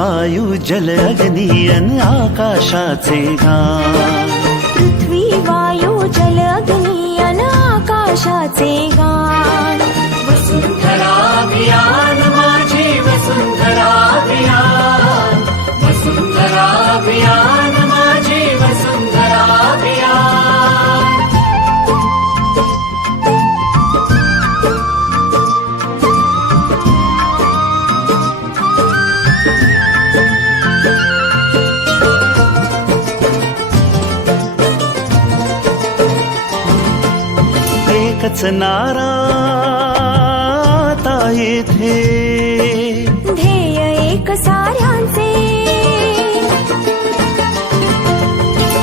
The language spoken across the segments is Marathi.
वायू जल अग्नी अन आकाशाचे गान. पृथ्वी वायू जल अग्नी अन आकाशाचे गान. वसुंधरा अभियान माझी वसुंधरा अभियान. वसुंधरा अभियान माझी वसुंधरा अभियान. एकच नारा आता येथे, ध्येय एक साऱ्यांचे.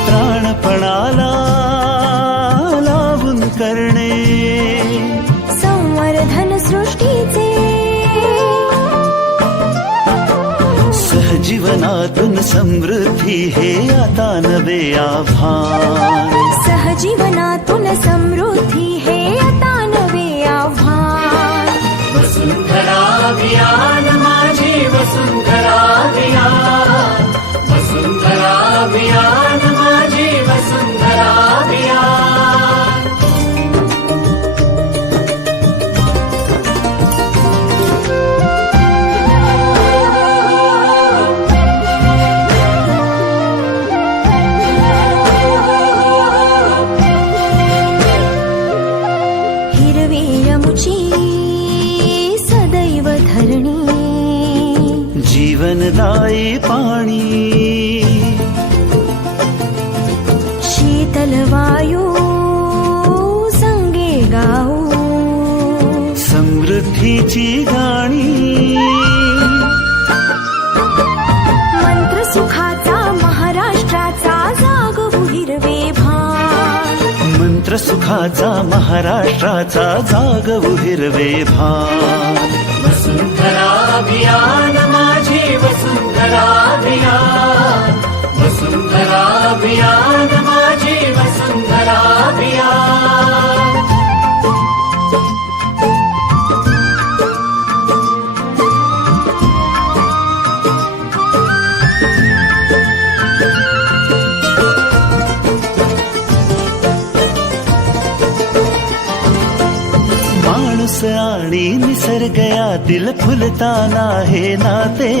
प्राणपणाला लावून करणे संवर्धन सृष्टीचे. सहजीवनातून समृद्धी हे आता नवे आव्हान. सहजीवनातून समृद्धी हे आता नवे आव्हान. वसुंधरा अभियान माझी वसुंधरा अभियान. वसुंधरा अभियान माझी वसुंधरा अभियान. हिरवी यमुची सदैव धरणी. जीवनदायी पाणी शीतल वायू संगे गाऊ. समृद्धीची गाणी. मंत्र सुखाचा महाराष्ट्राचा जागवू हिरवे भान. मंत्र सुखाचा महाराष्ट्राचा जागवू हिरवे भान. वसुंधरा अभियान माझी वसुंधरा अभियान. वसुंधरा अभियान माझी वसुंधरा अभियान. माणूस आणि निसर्ग यातील फुलताना हे नाते.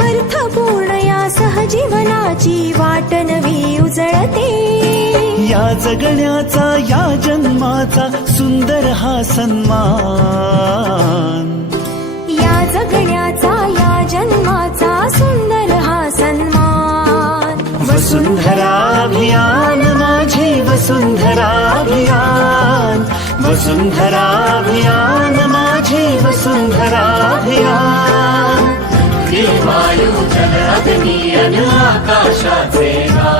अर्थपूर्ण या सहजीवनाची वाट नवी उजळते. या जगण्याचा या जन्माचा सुंदर हा सन्मान. या जगण्याचा या जन्माचा सुंदर हा सन्मान. वसुंधरा अभियान माझी वसुंधरा अभियान. वसुंधरा अभियान माझी वसुंधरा अभियान. वायू जल अग्नी अन आकाशाचे गान.